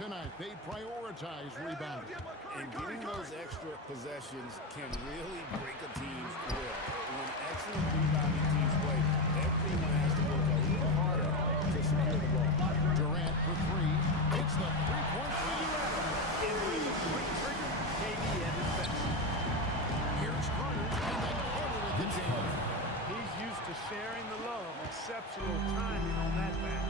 tonight. They prioritize rebounding. And getting those extra possessions can really break a team's will. When excellent rebounding teams play, everyone has to work a little harder to secure the ball. Durant for three. It's the three-point shot. And with a quick trigger, KD at his best. Here's Carter, and then Carter with the jam. He's used to sharing the love. Exceptional timing on that pass.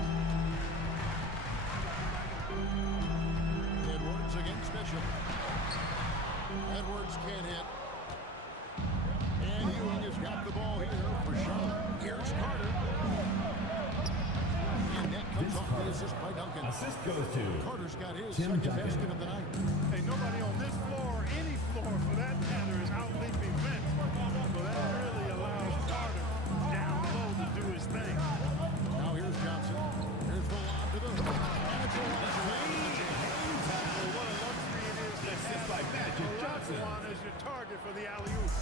Edwards against Mitchell. Edwards can't hit. And Ewing has got the ball here for Charlotte. Here's Carter. And that comes off the assist by Duncan. Assist goes to Carter's got his second basket of the night. Hey, nobody on this floor, or any floor for that matter, is out-leaping Vince. So that really allows Carter down low to do his thing. Now here's Johnson. Here's the lob to the hoop. And it's a What a luxury it is to Assist have by Magic Johnson. one as your target for the alley-oop.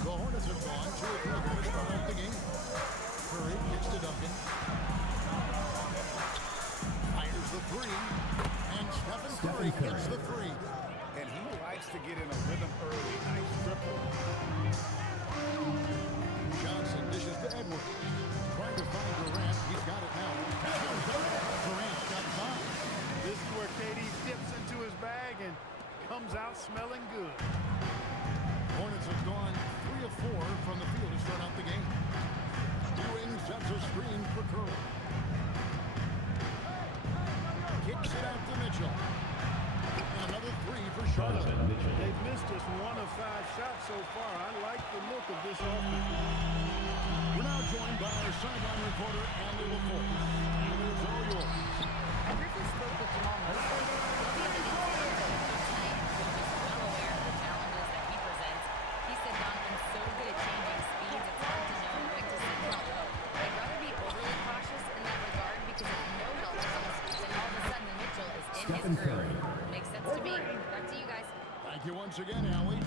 The Hornets have gone 2 or 3 to start off the game. Curry kicks to Duncan. Fires the three. And Stephen Curry hits the three. And he likes to get in a rhythm early. Nice triple. Johnson dishes to Edwards. Trying to find Durant. He's got it now. Durant's got 5. This is where KD dips into his bag and comes out smelling good. Hornets have gone 3 of 4 from the field to start out the game. Ewing sets a screen for Curry. Kicks it out to Mitchell. And another 3 for Charlotte. They've missed just 1 of 5 shots so far. I like the look of this offense. We're now joined by our sideline reporter, Andy LaForce. And it's all yours. I briefly spoke with Jamal Murphy. Tonight, which is well aware of the challenges that he presents. He said Donovan's so good at changing speeds, it's hard to know when to send help. I'd rather be overly cautious in that regard because if no help comes, then all of a sudden Mitchell is in his groove. Makes sense to me. Back to you guys. Thank you once again, Allie.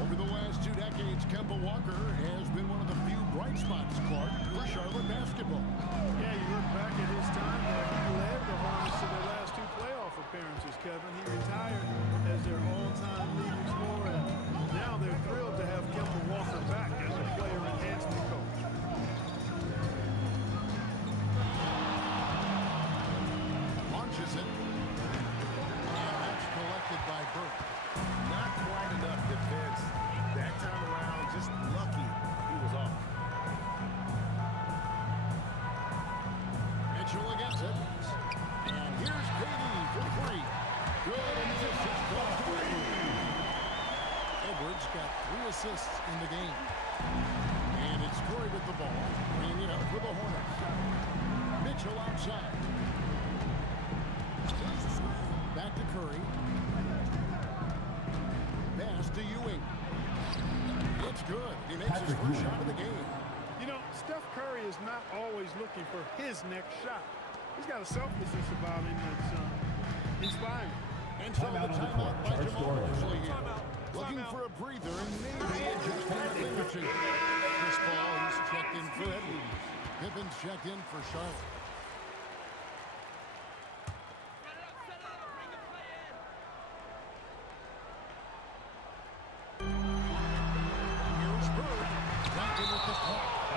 Over the last 2 decades, Kemba Walker has been one of the few bright spots, Clark, for Charlotte basketball. Yeah, you look back at his time there. He led the Hornets to their last 2 playoff appearances, Kevin. He retired as their all-time leading scorer, and now they're thrilled to have Kemba Walker back as a player enhancement coach. Launches it. And that's collected by Burke. Not quite enough defense. That time around, just lucky he was off. Mitchell against it. And here's KD for 3. Good, and the assist goes to Edwards got 3 assists in the game. And it's Curry with the ball. Bringing it up for the Hornets. Mitchell outside. Back to Curry. Pass to Ewing. It's good. He makes his first shot of the game. You know, Steph Curry is not always looking for his next shot. He's got a selflessness about him that's inspiring. And so the timeout by Jamal Mosley here. Looking for a breather and maybe adjusting a thing or two. This ball, he's checked in for Edwards. Pippin's checked in for Charlotte.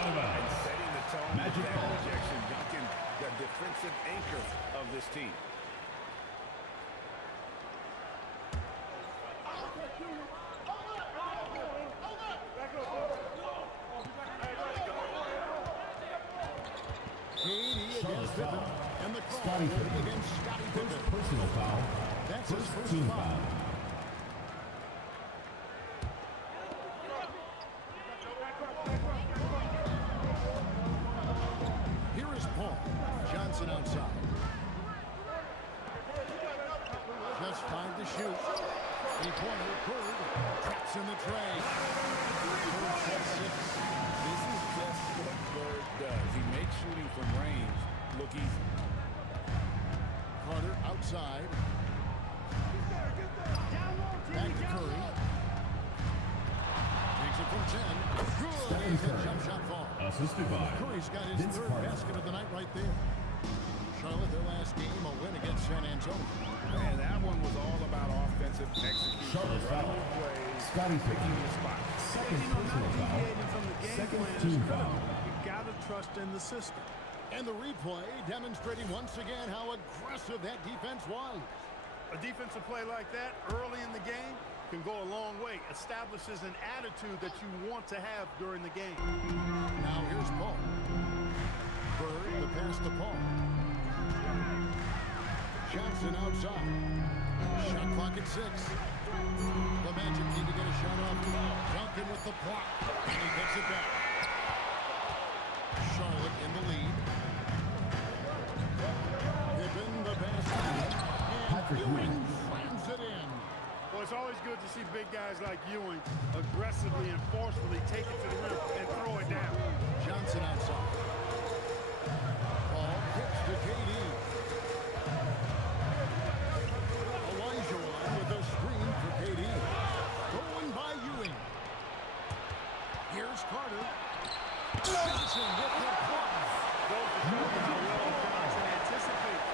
And setting the tone Magic with that ball. rejection, Duncan, the defensive anchor of this team. KD against Pippen. And the call Scottie Pippen. against Scottie Pippen. Personal foul. That's his first Team foul. foul. Here is Paul. Johnson outside. Just 5 to shoot. 3-pointer, Bird. Traps in the tray. Bird sets 6. This is just what Bird does. He makes shooting from range look easy. Carter outside. Back to Curry. Takes it from 10. Good. His jump shot fall. Assisted by Curry's got his Vince third Carter. basket of the night right there. Charlotte, their last game, a win against San Antonio. And that one was all about offensive execution. Charlotte foul. Scotty Picking picking. the spot. Second You know, not personal foul. deviating from the game Second plan is team critical. foul. You've got to trust in the system. And the replay demonstrating once again how aggressive that defense was. A defensive play like that early in the game can go a long way. Establishes an attitude that you want to have during the game. Now here's Paul. Bird, the pass to Paul. Johnson outside. Shot clock at 6. The Magic need to get a shot off. Duncan with the block. And he gets it back. Charlotte in the lead. Pippen the pass. And Ewing slams it in. Well, it's always good to see big guys like Ewing aggressively and forcefully take it to the rim and throw it down. Johnson outside. Ball kicks to KD. Elijah with a screen for KD. Stolen by Ewing. Here's Carter. Johnson with the block. Goes to show you how well Johnson anticipates.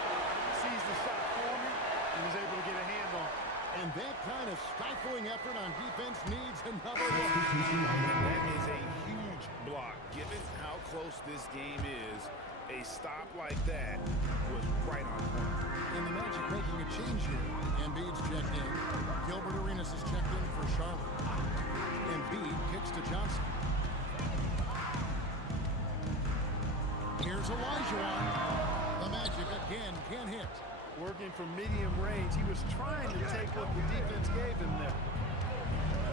Sees the shot forming and is able to get a hand on it. And that kind of stifling effort on defense needs another look. Substitution on the That court. is a huge block. Given how close this game is, a stop like that was right on point. And the Magic making a change here. Embiid's checked in. Gilbert Arenas is checked in for Charlotte. Embiid kicks to Johnson. Here's Elijah. The Magic again can't hit. Working from medium range, he was trying to take what the defense gave him there.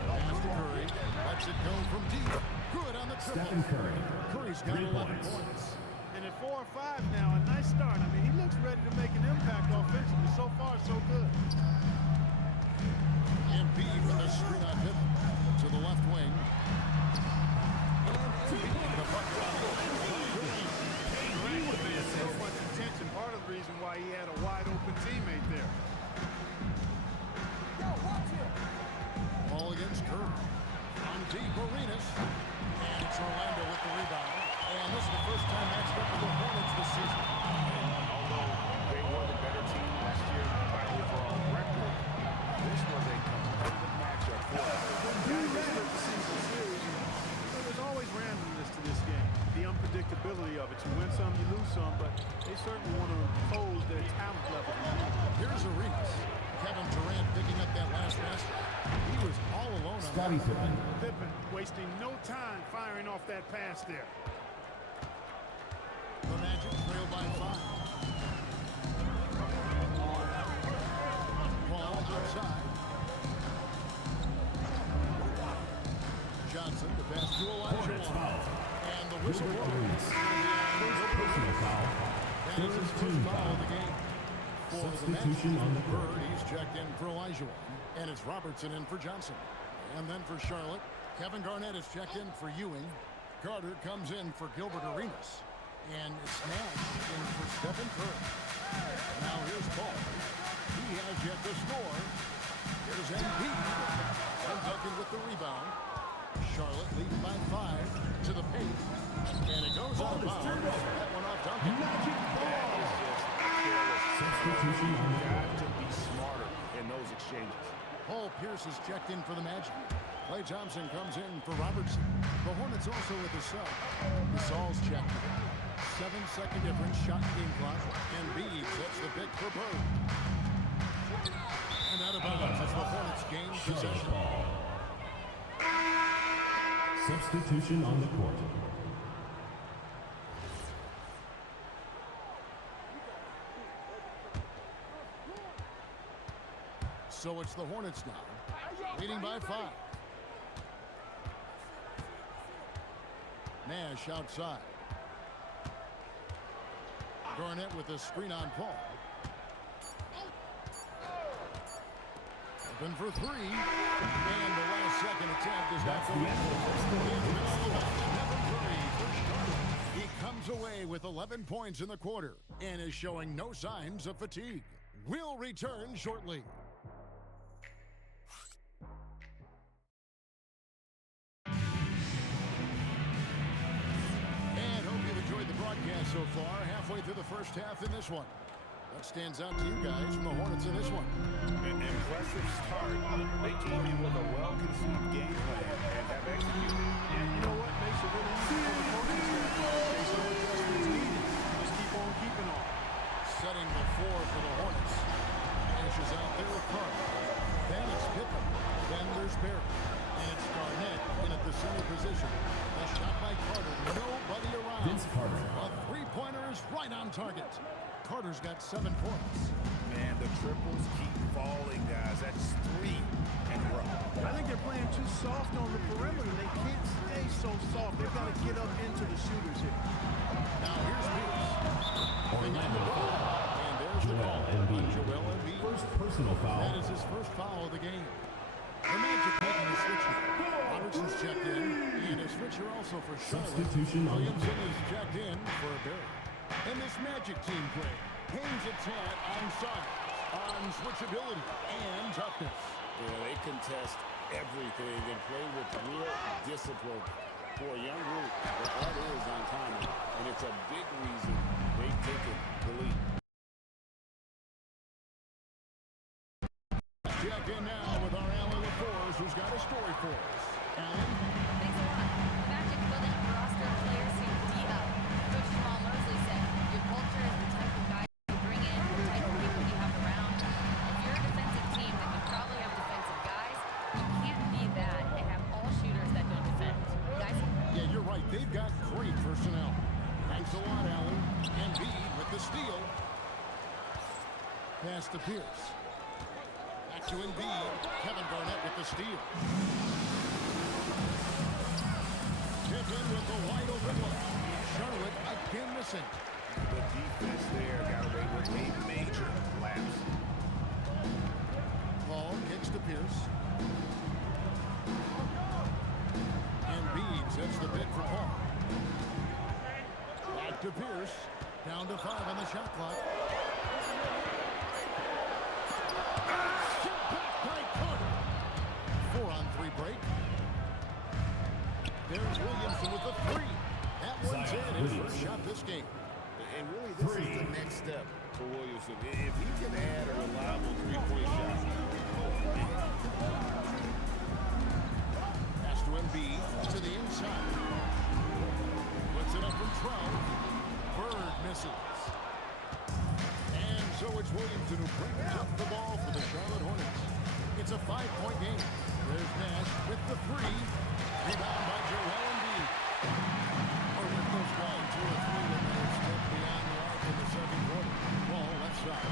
Pass to Curry. Lets it go from deep. Good on the triple. Stephen Curry. Curry's got 3 11 points. points. And at 4 or 5 now, a nice start. I mean, he looks ready to make an impact offensively. So far, so good. Embiid with a screen on Pippen to the left wing. And Embiid the bucket on the So much attention. Part of the reason why he had a wide open teammate there. ball against Curry. On deep, Arenas. And it's Orlando with the rebound. And this is the first time matched up with the Hornets this season. Although they were the better team last year by overall record, this was a competitive matchup for them. The season series, so there's always randomness to this game. The unpredictability of it. You win some, you lose some, but they certainly want to impose their talent level. Here's Arenas. Kevin Durant picking up that last basket. He was all alone on Scotty that. Pippen. Pippen wasting no time firing off that pass there. The Magic trail by 5. Ball outside. Johnson, the pass to Elijah. Hornets foul. And the whistle Gilbert blows. Arenas. First personal foul. That is his Third first team foul foul. of the game. For the Substitution Magic, on the court. Bird, he's checked in for Elijah. And it's Robertson in for Johnson. And then for Charlotte, Kevin Garnett is checked in for Ewing. Carter comes in for Gilbert Arenas. And it's Nash in for Stephen Curry. Now here's Paul. He has yet to score. Here's Embiid. And Duncan with the rebound. Charlotte leading by 5 to the paint. And it goes out of bounds. That one off Duncan. Magic That is just careless. Substitution on the Got court. to be smarter in those exchanges. Paul Pierce is checked in for the Magic. Klay Thompson comes in for Robertson. The Hornets also with the sub. Gasol's checked in. 7-second difference, shot and game clock. Embiid sets the pick for Bird. And out of bounds as the Hornets gain possession. Ball. Substitution on the court. So it's the Hornets now, leading by 5. Nash outside. Garnett with a screen on Paul. Open for 3. And the last second attempt is not That's the good. end of the first quarter. Stephen Curry for Charlotte. He comes away with 11 points in the quarter and is showing no signs of fatigue. We'll return shortly. And hope you've enjoyed the broadcast. broadcast so far, halfway through the first half in this one. What stands out to you guys from the Hornets in this one? An impressive start. They came in with a well-conceived game plan and have executed. And you know what makes it really easy for the coaching staff? There's no adjustments needed. Just keep on keeping on. Setting the floor for the Hornets. Finishes out there with Carter. Then it's Pippen. Then there's Barry. And it's Garnett in at the center position. A shot by Carter. Nobody around. Vince Carter. A three-pointer is right on target. Carter's got 7 points. Man, the triples keep falling, guys. That's 3 in a row. I think they're playing too soft on the perimeter. They can't stay so soft. They've got to get up into the shooters here. Now here's Pierce. Orlando foul. And there's the call Joel on Embiid. Joel Embiid. First personal foul. That is his first foul of the game. The Magic making a switch here. Robertson's checked in. And a switcher also for Charlotte. Substitution on the Williamson court. is checked in for Barry. And this Magic team play hangs its hat on size, on switchability, and toughness. Yeah, they contest everything and play with real discipline. For a young group, that is uncommon, and it's a big reason they've taken the lead. Checked in now with our Alan LaForce, who's got a story for us. Alan? Thanks a lot. The Magic building up a roster of players who D up. Coach Jamal Mosley said, your culture is the type of guys you bring in, the type of people you have around. If you're a defensive team, then you probably have defensive guys. You can't be that and have all shooters that don't defend. Guys? Yeah, you're right. They've got great personnel. Thanks a lot, Alan. Embiid with the steal. Pass to Pierce. Back to Embiid. Kevin Garnett with the steal. Pippen with the wide open look. Charlotte again missing. The defense there got away with a major lapse. Paul kicks to Pierce. Embiid sets the bid for Paul. Back to Pierce. Down to 5 on the shot clock. Shot back by Carter. 4-on-3 break. There's Williamson with the 3. That one's in. His first shot this game. And really, this is the next step for Williamson. If he can add a reliable three-point shot. Pass to Embiid to the inside. Puts it up from 12. Bird misses. And so it's Williamson who brings up the ball for the Charlotte Hornets. It's a 5-point game. There's Nash with the 3. Rebound by Joel Embiid. Hornets goes down 2 or 3 when they step beyond the arc in the second quarter. Ball left side.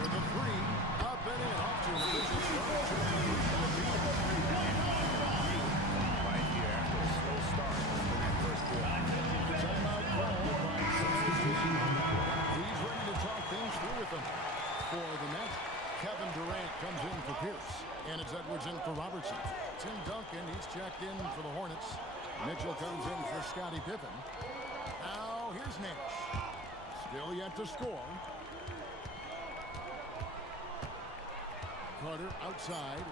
For the 3. Up and in. Off to a vicious start. Right here after a slow start in that first quarter. Timeout called by Substitution on the court. He's ready to talk things through with them. For the Magic, Kevin Durant comes in for Pierce. And it's Edwards in for Robertson. Tim Duncan, he's checked in for the Hornets. Mitchell comes in for Scottie Pippen. Now here's Nash. Still yet to score. Carter outside.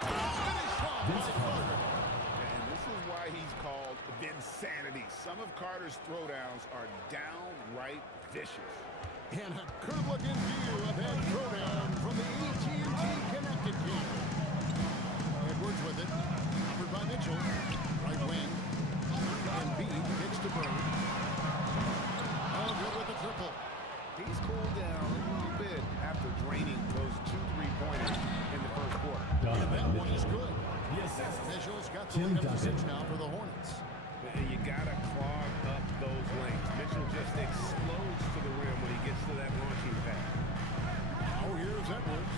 Finish off by Carter. And this is why he's called Vinsanity. Some of Carter's throwdowns are downright vicious. And a good-looking view of that throwdown from the AT&T Connected team. Edwards with it. Covered by Mitchell. Right wing. Embiid kicks to Bird. Oh, good with the triple. He's cooled down a little bit after draining those 2 3-pointers in the first quarter. And that one is good. Yes. Mitchell's got the Tim lead up to 6 Duncan. now for the Hornets. And you got to clog up those lanes. Mitchell just explodes to the rim when he gets to that launching pad. Now here's Edwards.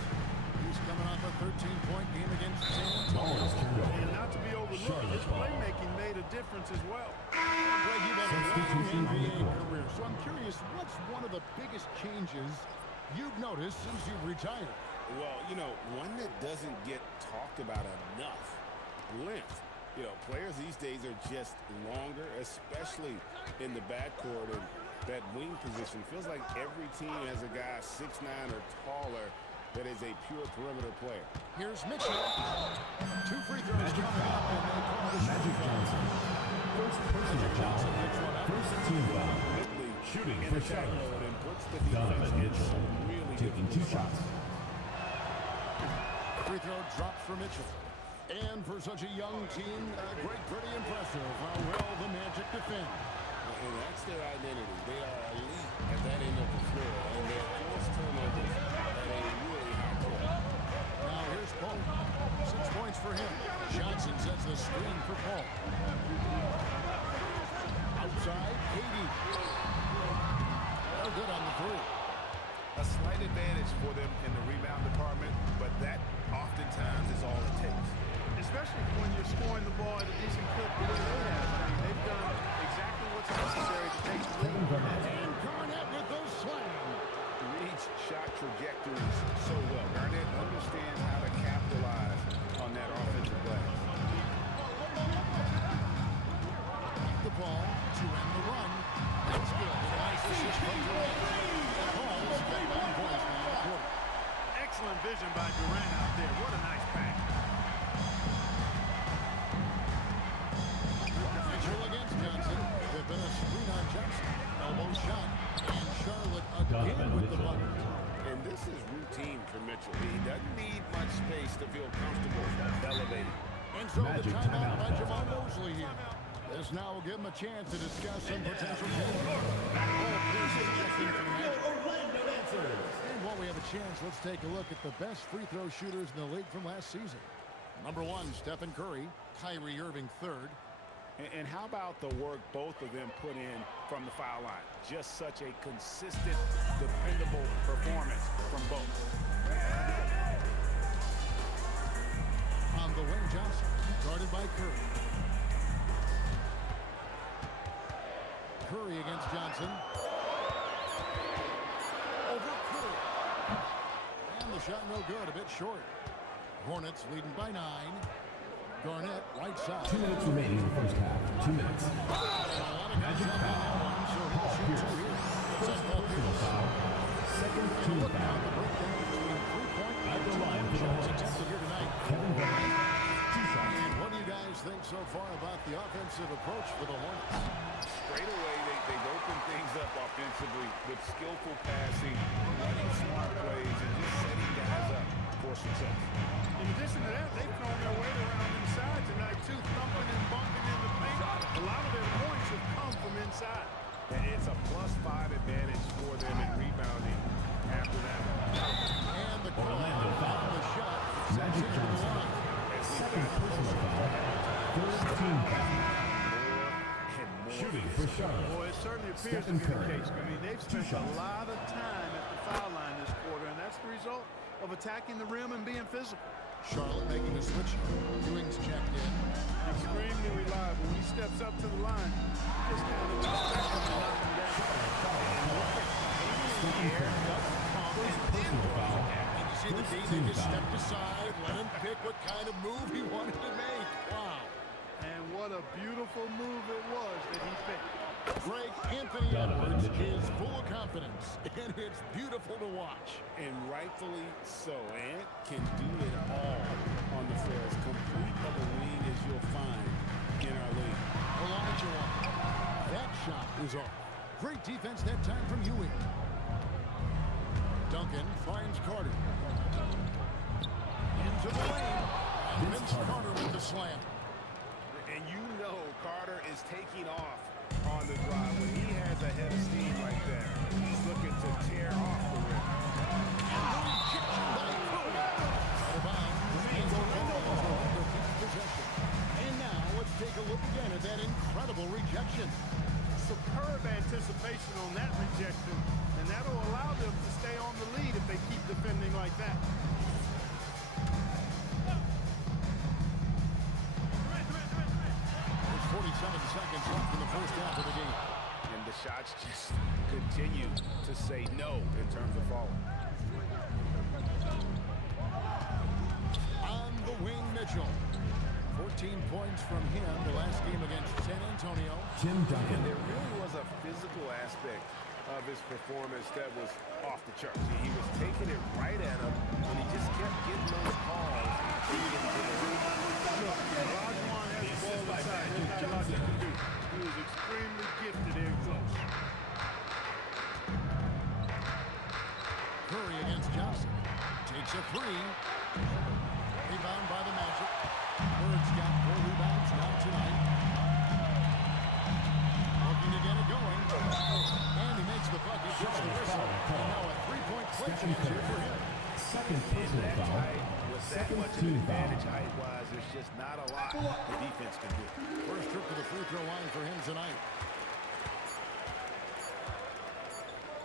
He's coming off a 13-point game against San Ball Antonio. is turned over. And not to be overlooked, his playmaking made a difference as well. Greg, you've had a long Substitution on the NBA court. career, so I'm curious, what's one of the biggest changes you've noticed since you've retired? Well, you know, one that doesn't get talked about enough, length. You know, players these days are just longer, especially in the backcourt, and that wing position. Feels like every team has a guy 6'9" or taller that is a pure perimeter player. Here's Mitchell. 2 free throws coming up, and they call the shot. Magic Johnson. First personal foul. First team foul. Shooting for Charlotte. And puts the Donovan defense in Mitchell some really taking 2 difficult shots. Free throw drops for Mitchell. And for such a young team, pretty impressive how well the Magic defend. And that's their identity. They are elite at that end of the floor, and their forced turnovers at a really high clip. Now here's Paul. 6 points for him. Johnson sets the screen for Paul. Outside, Katie. Good on the three. A slight advantage for them in the rebound department, but that oftentimes is all it takes. Especially when you're scoring the ball at a decent clip the way they have. I mean, they've done exactly what's necessary to take the lead. And Garnett with those slams. Reads shot trajectories so well. Garnett understands how to capitalize on that offensive glass. The ball to end the run. That's good. Nice assist from Durant. Paul's got 1 point now in the quarter. Excellent vision by Durant out there. What a nice pass. Mitchell against Johnson. There's been a screen on Johnson. Elbow shot. And Charlotte again Donovan with the Mitchell. bucket. And this is routine for Mitchell. He doesn't need much space to feel comfortable elevating. And so Magic the timeout by timeout. Jamal Mosley here. This now will give him a chance to discuss some potential changes. And while we have a chance, let's take a look at the best free throw shooters in the league from last season. Number 1, Stephen Curry. Kyrie Irving 3rd. And how about the work both of them put in from the foul line? Just such a consistent, dependable performance from both. On the wing, Johnson, guarded by Curry. Curry against Johnson. Over Curry. And the shot no good, a bit short. Hornets leading by 9. Garnett, right side. 2 minutes remaining in the first half. 2 minutes. Magic foul. Paul Pierce. First personal foul. Second team foul. At the line for the Hornets. Kevin Garnett. 2 shots. And what do you guys think so far about the offensive approach for the Hornets? Straight away, they've opened things up offensively with skillful passing, running smart plays, and just setting guys up for success. In addition to that, they've thrown their weight around inside tonight, too, thumping and bumping in the paint. A lot of their points have come from inside. And it's a +5 advantage for them in rebounding after that. And the call Orlando foul. on the shot. Magic Johnson. Second personal foul. First team foul. Shooting for Charlotte. Boy, it certainly appears Stephen to be the Curry. case. I mean, they've 2 spent a shots. lot of time at the foul line this quarter, and that's the result of attacking the rim and being physical. Charlotte making a switch. Ewing's checked in. Extremely reliable. When he steps up to the line, you just kind of expect him to knock him down. Stephen Curry. First personal foul. And you see the D, they just stepped aside, let him pick what kind of move he wanted to make. Wow. And what a beautiful move it was that he picked. Greg, Anthony Donovan Edwards Mitchell. is full of confidence, and it's beautiful to watch. And rightfully so. Ant can do it all on the floor. As complete of a wing as you'll find in our league. Olajuwon. That shot is off. Great defense that time from Ewing. Duncan finds Carter. Into the lane. And Vince Carter with the slam. And you know Carter is taking off on the drive. When he has a head of steam like that, he's looking to tear off the rim. And the rejection by Curry. Out of bounds. And Orlando keeps possession. And now let's take a look again at that incredible rejection. Superb anticipation on that rejection, and that'll allow them to stay on the lead if they keep defending like that. There's 47 seconds left in the first half of the game. And the shots just continue to say no in terms of falling. On the wing, Mitchell. 14 points from him the last game against San Antonio. Tim Duncan. And there really was a physical aspect of his performance that was off the charts. He was taking it right at him, and he just kept getting those calls. Look, Olajuwon has the ball inside. There's not a lot you can do. action foul. Second personal foul. With that much of an advantage height-wise, there's just not a lot the defense can do. First trip to the free throw line for him tonight.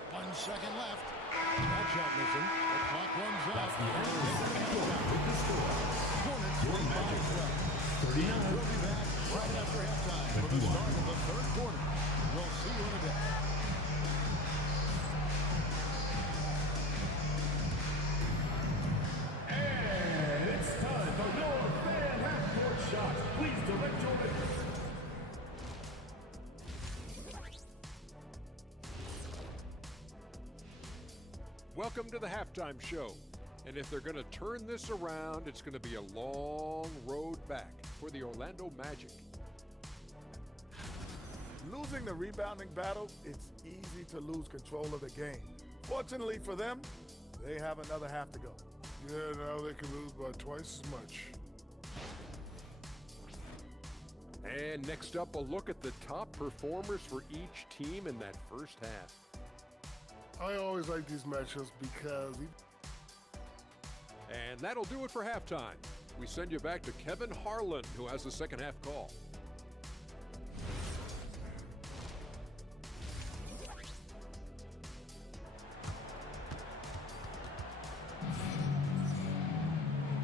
1 second left. That shot missing. The clock runs out. That's the end of the second quarter with the score. Hornets win by 12. 39. We'll be back right after halftime for the start of the third quarter. We'll see you in a bit. And it's time for your fan half-court shot. Please direct your vision. Welcome to the halftime show. And if they're going to turn this around, it's going to be a long road back for the Orlando Magic. Losing the rebounding battle, it's easy to lose control of the game. Fortunately for them, they have another half to go. Yeah, now they can lose by twice as much. And next up, a look at the top performers for each team in that first half. I always like these matchups because And that'll do it for halftime. We send you back to Kevin Harlan, who has the second half call.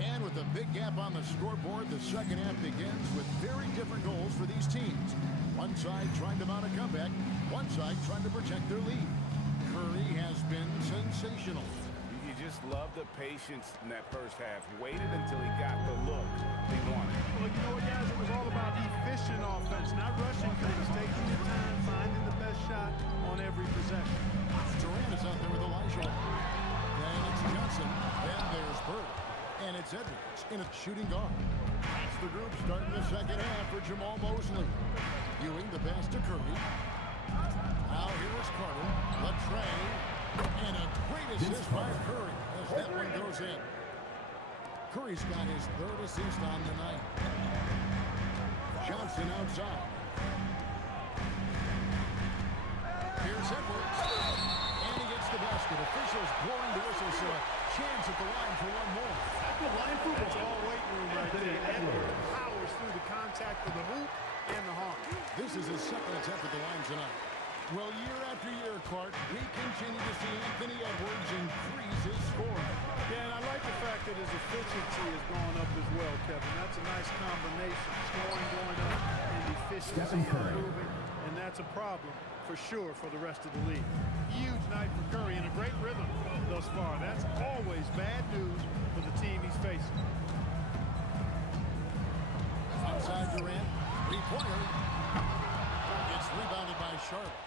And with a big gap on the scoreboard, the second half begins with very different goals for these teams. One side trying to mount a comeback, one side trying to protect their lead. Curry has been sensational. You just love the patience in that first half. Waited until he got the look he wanted. Well, you know what, guys? It was all about efficient offense, not rushing things, taking your time, finding the best shot on every possession. Durant is out there with Elijah. Then it's Johnson. Then there's Bird. And it's Edwards in a shooting guard. That's the group starting the second half for Jamal Mosley. Ewing the pass to Curry. Now here is Carter. Latrey. And a great assist by Curry as that one goes in. Curry's got his third assist on the night. Johnson outside. Here's Edwards. And he gets the basket. Officials blowing the whistle, so a chance at the line for one more. That's all weight room right there. Edwards powers through the contact of the hoop and the harm. This is his second attempt at the line tonight. Well, year after year, Clark, we continue to see Anthony Edwards increase his scoring. Yeah, and I like the fact that his efficiency has gone up as well, Kevin. That's a nice combination. Scoring going up and efficiency improving, and that's a problem for sure for the rest of the league. Huge night for Curry and a great rhythm thus far. That's always bad news for the team he's facing. Outside Durant, three-pointer. It's rebounded by Charlotte.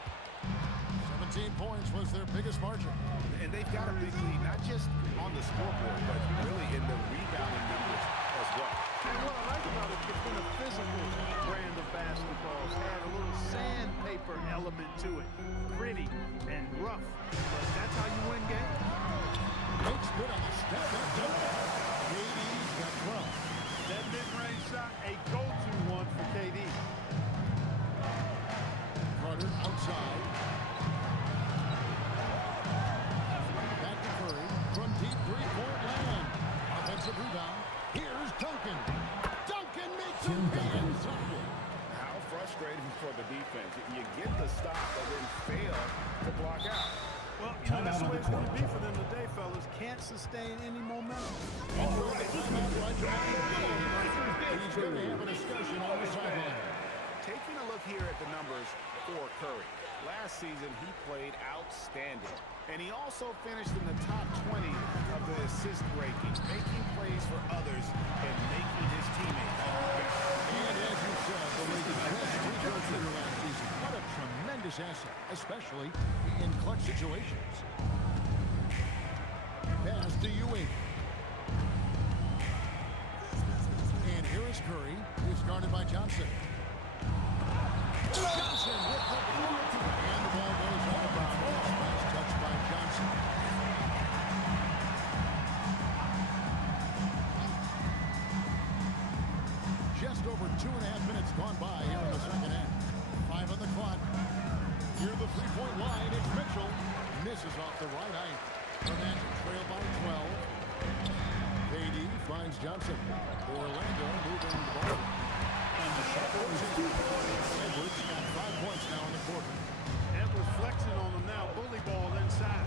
17 points was their biggest margin. And they've got a big lead, not just on the scoreboard, but really in the rebounding numbers as well. And what I like about it, it's been a physical brand of basketball. It's had a little sandpaper element to it. Pretty and rough. But that's how you win games. Makes good on the step. KD's got 12. That mid-range shot, a go-to one for KD. Carter outside. Back to Curry from deep three-point land. Offensive rebound. Here's Duncan. Duncan makes a hands up. How frustrating for the defense. You get the stop, but then fail to block out. Well, you know, that's the way it's going to be for them today, fellas. Can't sustain any momentum. He's going to have a discussion on the sideline. Taking a look here at the numbers for Curry. Last season, he played outstanding. And he also finished in the top 20 of the assist ranking, making plays for others and making his teammates better. And as you said, the league is best defense hitter last season. What a tremendous asset, especially in clutch situations. Pass to Ewing. And here is Curry, who's guarded by Johnson. Johnson with the block. And the ball goes out of bounds. Nice touch by Johnson. Just over 2.5 minutes gone by here in the second half. 5 on the clock. Near the three-point line, it's Mitchell. Misses off the right eye. The Magic trail by 12. KD finds Johnson. Orlando moving the ball. And the shot goes in. Edwards got 5 points now in the quarter. Edwards flexing on them now. Bully ball inside.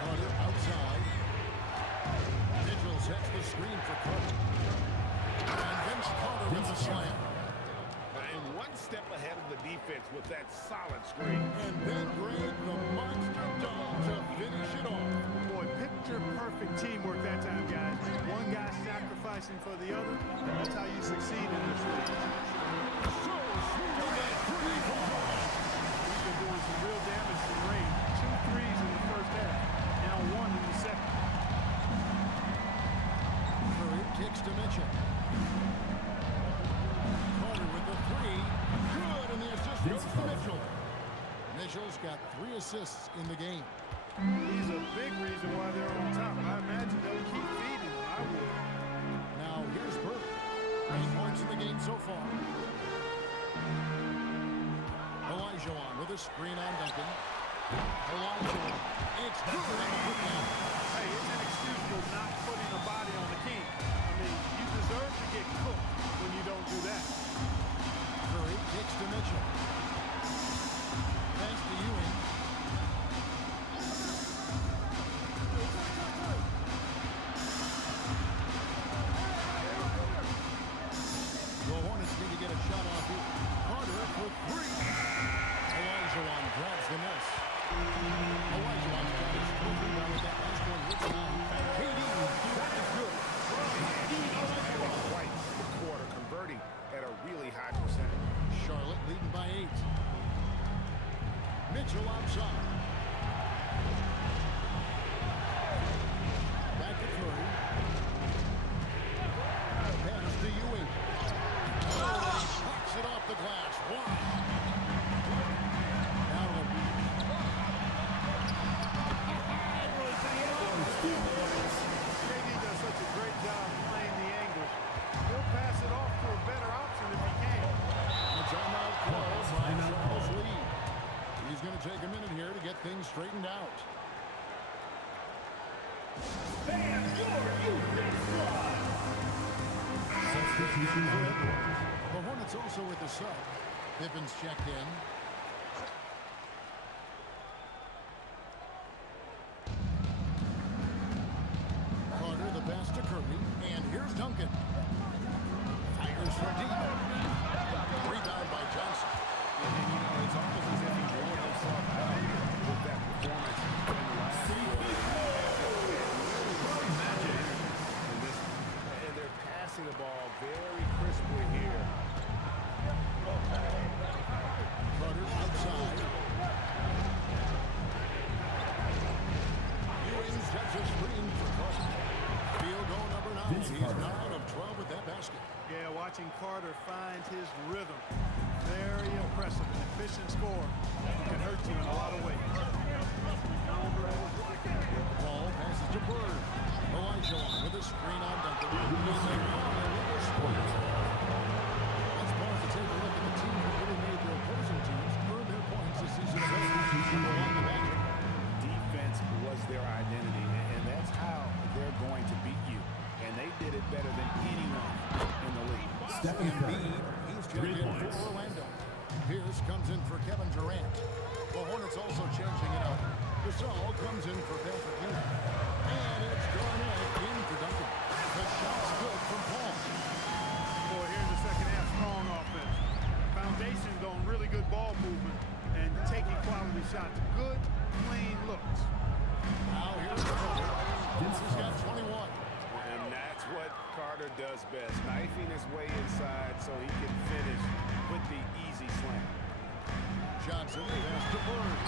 Carter outside. Mitchell sets the screen for Carter. And Vince Carter with the slam. And one step ahead of the defense with that solid screen. And then Greg, the monster dog, to finish it off. Boy, picture-perfect teamwork that time, guys. One guy sacrificing for the other. That's how you succeed in this league. So swinging that three from Carter. These are doing some real damage from range. 2 threes in the first half. Now 1 in the second. Curry kicks to Mitchell. Carter with the three. Good, and the assist goes to Mitchell. Mitchell's got 3 assists in the game. He's a big reason why they're on top. I imagine they'll keep feeding him. I would. Now here's Burke. 8 points in the game so far. Olajuwon with a screen on Duncan. Olajuwon. It's good. Hey, it's inexcusable not putting a body on the king. I mean, you deserve to get cooked when you don't do that. Curry kicks to Mitchell. Thanks to Ewing. The Hornets need to get a shot off here. Carter for 3. Olajuwon grabs the miss. Olajuwon's got his 4th rebound with that last one. Hits 9. KD, that is good. Right the quarter, converting at a really high percentage. Charlotte leading by 8. Mitchell outside. Back to Curry. Pass to Ewing. Oh, he knocks it off the glass. Wow. Now KD does such a great job playing the angles. He'll pass it off to a better option if he can. a timeout call. Charles lead. He's going to take a minute here to get things straightened out. The Hornets also with the sub. Pippin's checked in. Carter the pass to Curry. And here's Duncan. Fires from deep. Rebound by Johnson. And you know, it's almost as if he wore himself out with that performance in the last and they're passing the ball very crisply here. Carter outside. Ewing sets a screen for Carter. Field goal number 9. He's 9 of 12 with that basket. Yeah, watching Carter find his rhythm. Very impressive. An efficient score. Can hurt you in a lot of ways. Ball passes to Bird. Olajuwon with a screen on Duncan. Let's pause to take a look at the team that really made their opposing teams earn their points this season. Defense was their identity, and that's how they're going to beat you. And they did it better than anyone in the league. Stephen Curry, He's checked in for Orlando. Pierce comes in for Kevin Durant. The Hornets also changing it up. Gasol comes in for Patrick Ewing. And it's Garnett in for Duncan. The shot's good from Paul. Boy, here in the second half, strong offense. Foundation's on really good ball movement and taking quality shots. Good, clean looks. Now here's Carter. He's got 21. And that's what Carter does best, knifing his way inside so he can finish with the easy slam. Johnson pass to Bird.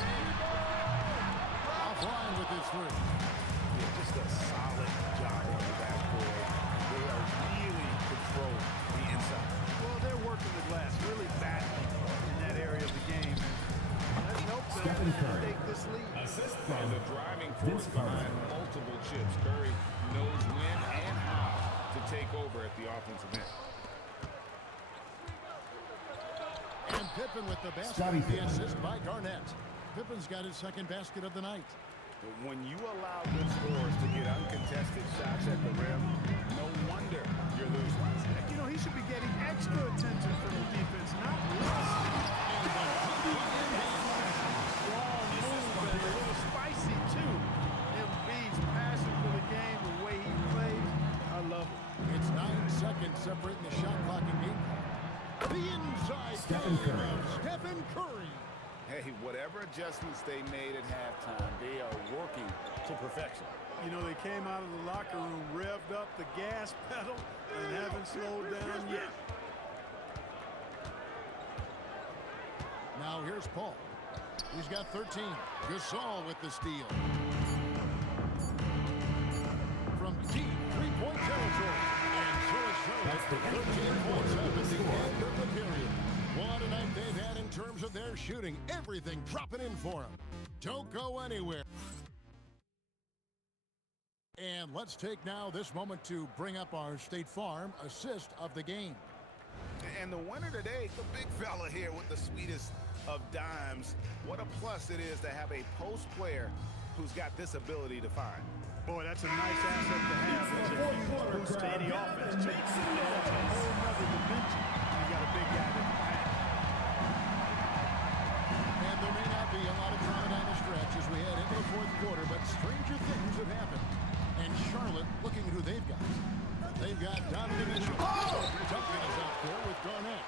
Offline with his 3. Yeah, just a solid job on the backboard. They are really controlling the inside. Well, they're working the glass really badly in that area of the game. Let's hope Stephen they Curry. take this lead. Assist And from the driving force Vince Carter. behind multiple chips. Curry knows when and how to take over at the offensive end. And Pippen with the basket. Scottie The Pippen. assist by Garnett. Pippen's got his second basket of the night. But when you allow good scorers to get uncontested shots at the rim, no wonder you're losing. You know, he should be getting extra attention from the defense, not less. Strong move and a little spicy, too. Embiid's passion for the game, the way he plays, I love it. It's 9 seconds separating the shot clock and game clock. The inside Stephen Curry. Stephen Curry. Hey, whatever adjustments they made at halftime, they are working to perfection. You know, they came out of the locker room, revved up the gas pedal, and haven't slowed down yet. Now here's Paul. He's got 13. Gasol with the steal. From deep three-point territory. And so it's That's the end of the 13 points up at the score. end of the period. What a night they've had in terms of their shooting. Everything dropping in for them. Don't go anywhere. And let's take now this moment to bring up our State Farm assist of the game. And the winner today, the big fella here with the sweetest of dimes. What a plus it is to have a post player who's got this ability to find. Boy, that's a nice asset to have. That's a huge boost to any offense. Takes it to a whole nother dimension. You got a big guy that can pass. And there may not be a lot of drama down the stretch as we head into the fourth quarter, but stranger things have happened. And Charlotte, looking at who they've got. They've got Donovan Mitchell. Duncan is out there with Garnett.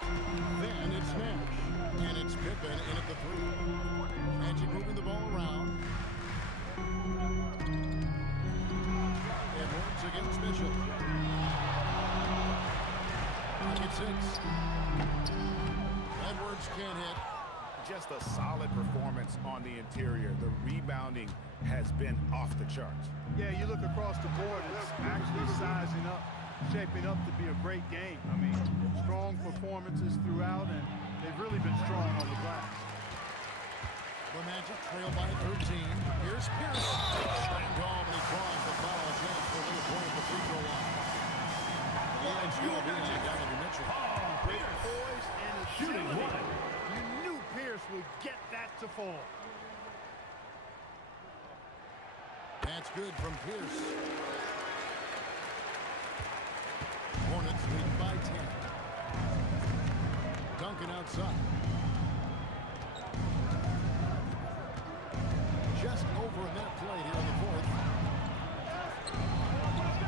Then it's Nash. And it's Pippen in at the three. Magic moving the ball around. Edwards against Mitchell. Pocket 6. Edwards can't hit. Just a solid performance on the interior. The rebounding has been off the charts. Yeah, you look across the board, it's actually sizing up, shaping up to be a great game. I mean, strong performances throughout, and they've really been strong on the glass. The Magic trail by 13. Here's Pierce. Slammed home, and he draws the foul. Chance for the point at the free throw line. The line's going to be Donovan Mitchell. Great poise and agility. You knew Pierce would get that to fall. That's good from Pierce. Hornets lead by 10. Duncan outside. Just over a minute played here in the fourth.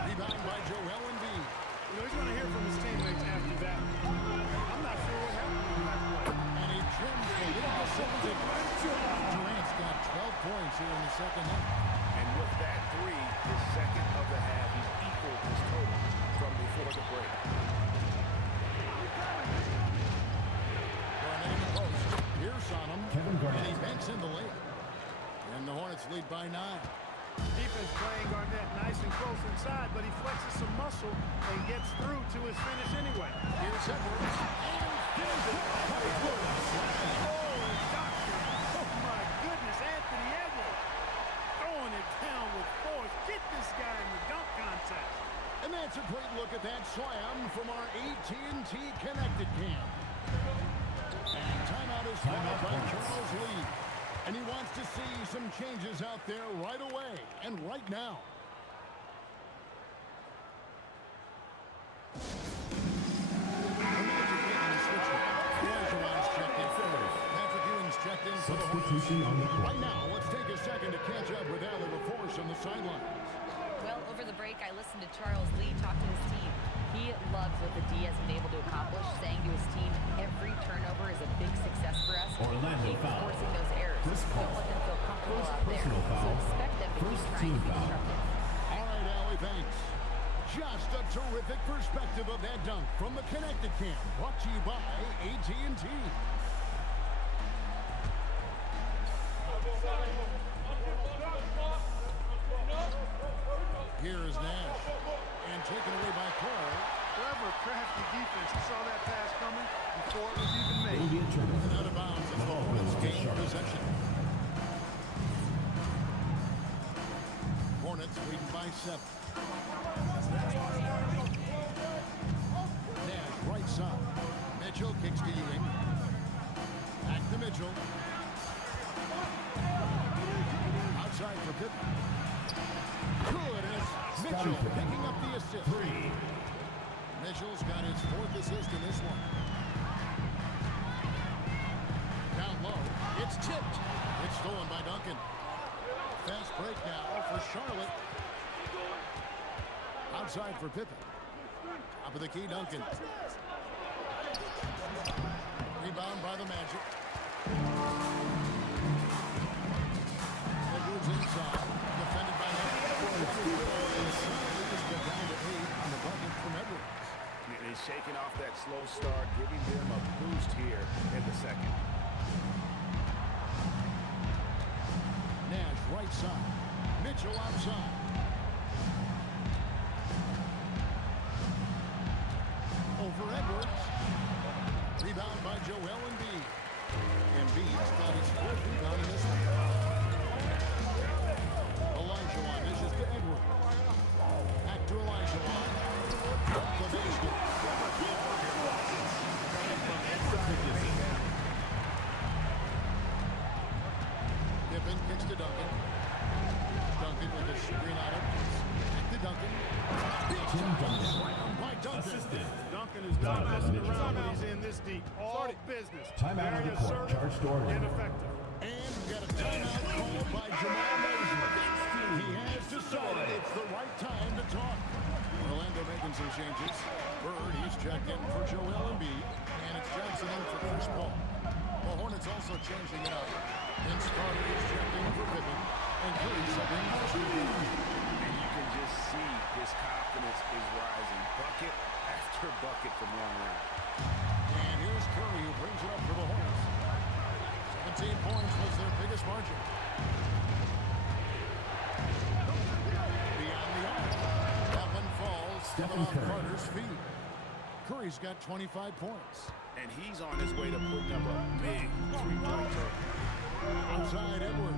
Rebound by Joel Embiid. You know, he's going to hear from his teammates after that. I'm not sure what happened on that play. And he trims the lead to 17. Durant's got 12 points here in the second half. And with that three, his second of the half, he's equaled his total from before the break. Garnett in the post. Pierce on him. Kevin Garnett. And he banks in the layup. And the Hornets lead by 9. Defense playing Garnett nice and close inside, but he flexes some muscle and gets through to his finish anyway. Here's Edwards. And there's it. Oh, my goodness, Anthony Edwards throwing it down with force. Get this guy in the dunk contest. And that's a great look at that slam from our AT&T Connected Cam. And timeout is called by Charles Lee. And he wants to see some changes out there right away and right now. The Magic making the switch here. Olajuwon's checked in. Patrick Ewing's checked in for the Substitution on the Hornets. court. Right now, let's take a second to catch up with Allie LaForce on the sidelines. Well, over the break, I listened to Charles Lee talk to his team. He loves what the D has been able to accomplish, saying to his team, every turnover is a big success for us. Orlando Keep foul. forcing those errors. Chris Don't Paul. let them feel comfortable First out there. personal So foul. expect them to First keep trying team to be foul. disruptive. All right, Allie, thanks. Just a terrific perspective of that dunk from the Connected Cam, brought to you by AT&T. Here is Nash, and taken away by Paul. Clever, crafty defense. He saw that pass coming before it was even It'll made. be a turnover. And out of bounds as the Ball Hornets goes to gain Charlotte. possession. Hornets leading by 7. Nash right side. Mitchell kicks to Ewing. Back to Mitchell. Pippen. Good, and it's Mitchell picking up the assist. 3. Mitchell's got his 4th assist in this one. Down low, it's tipped. It's stolen by Duncan. Fast break now for Charlotte. Outside for Pippen. Top of the key, Duncan. Rebound by the Magic. Edwards inside. Defended by Edwards. Down to 8 on the bucket from Edwards. He's shaking off that slow start, giving them a boost here in the second. Nash right side. Mitchell outside. Over Edwards. Rebound by Joel Embiid. Embiid's got his 4th rebound in this one. Olajuwon dishes to Edwards. Back to Olajuwon. The basket. Pippen kicks to Duncan. Duncan with a screen out of back to Duncan. By Duncan. Duncan is not messing around when he's in this deep. All business. Timeout on Very the court. assertive Charge to Orlando. and effective. And we got a timeout called by Jamal Mosley. He has decided it's the right time to talk. Orlando making some changes. Bird, he's checked in for Joel Embiid. And it's Johnson in for Chris Paul. The Hornets also changing it up. Vince Carter is checked in for Pippen. And Curry subbing for Steve. And you can just see his confidence is rising. Bucket after bucket from long range. And here's Curry who brings it up for the Hornets. 17 points was their biggest margin. Beyond the arc. That one falls on Carter's feet. Curry's got 25 points. And he's on his way to putting up a big three-point total. Outside Edwards.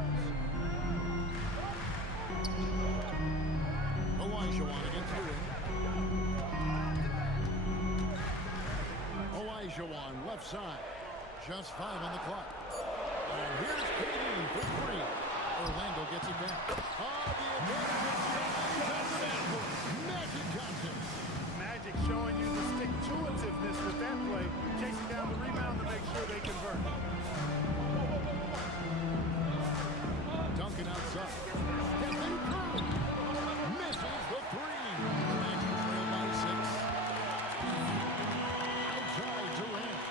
Olajuwon against Ewing. Olajuwon left side. Just 5 on the clock. And here's KD for 3. Orlando gets it back. Oh, the advantage. Magic Johnson. Magic showing you the stick-to-itiveness with that play, chasing down the rebound to make sure they convert. Duncan outside. Stephen Curry misses the 3. Magic trail by 6. Outside Durant.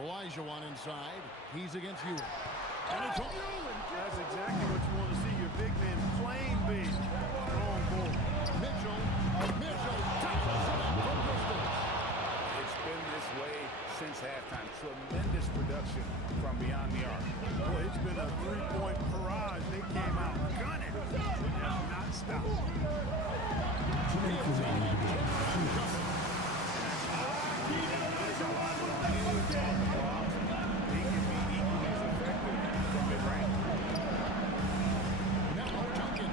Olajuwon inside. He's against you. And it's all. That's exactly what you want to see, your big man playing big. Strong ball. Mitchell tackles it up from distance. It's been this way since halftime. Tremendous production from beyond the arc. Boy, it's been a three-point barrage. They came out gunning and have not stopped. He can be equally as effective from mid-range. Now Duncan.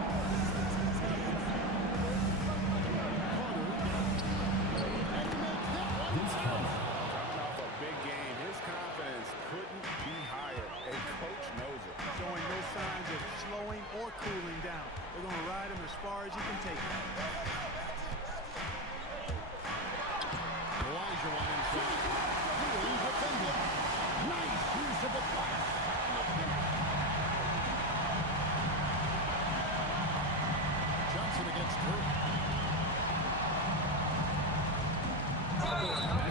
Coming off a big game, his confidence couldn't be higher, and coach knows it. Showing no signs of slowing or cooling down. They're going to ride him as far as he can take him. Olajuwon inside. Ewing defended. Nice use of the glass. Johnson against Curry.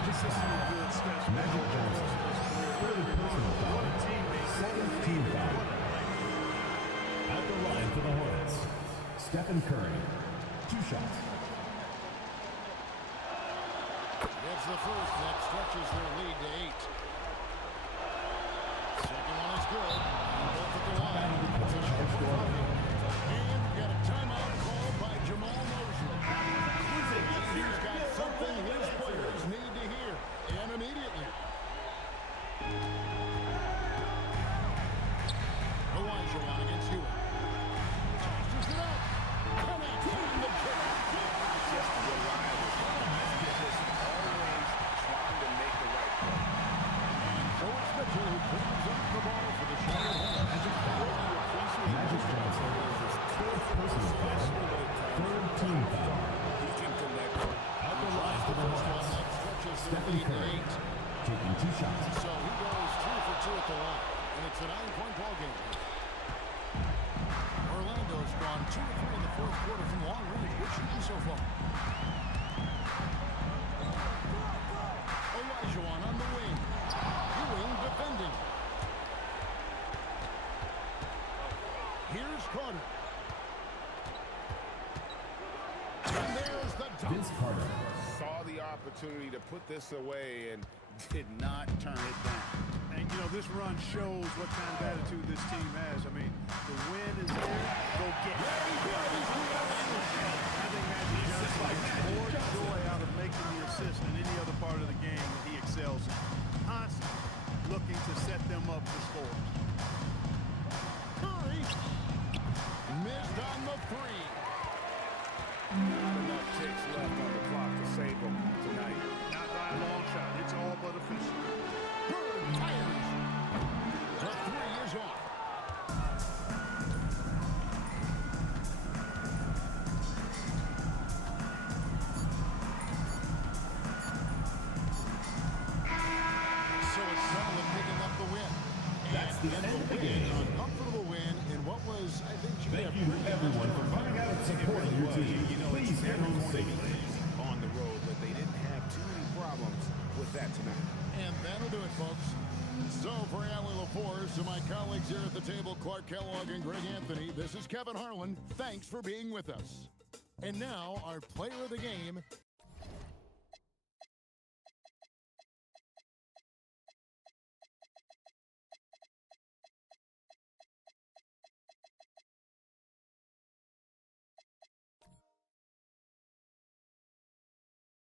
This is a good stretch. Magic Johnson. Early personal foul. What a teammate. Second team foul. At the line for the Hornets, Stephen Curry. 2 shots. It's the first that stretches their lead to 8. Second one is good. Both at the line. It's an Charge to Orlando. And we got a timeout called by Jamal Mosley. He's got something his players need to hear, and immediately. Olajuwon against Ewing. Tosses it up. Connecting the kick. Just reliable. Just always trying to make the right play. team foul. He can connect. At the line for the Hornets. Stretches the Stephen lead to Curry 8. taking 2 shots. So he goes 2 for 2 at the line, and it's a 9-point ball game. Orlando's gone 2 of 3 in the fourth quarter from long range. Good shooting so far. Olajuwon on the wing. Ewing defending. Here's Carter. And there's the dunk. Vince Carter. Saw the opportunity to put this away and did not turn it down. And, you know, this run shows what kind of attitude this team has. I mean, the win is there. Go get it. I think Magic Johnson gets more joy out of making the assist than any other part of the game that he excels in. Constantly looking to set them up for scores. Curry missed on the 3. Not enough ticks left on the clock to save them tonight. Not by a long shot. It's all but official. Bird fires. The 3 is off. So it's Charlotte picking up the win. That's the end of the game. A comfortable win in what was, I think, Thank you everyone for coming out and supporting your team. Please get home safely. On the road, but they didn't have too many problems with that tonight. And that'll do it, folks. So for Allie LaForce, to my colleagues here at the table, Clark Kellogg and Greg Anthony, this is Kevin Harlan. Thanks for being with us. And now, our player of the game,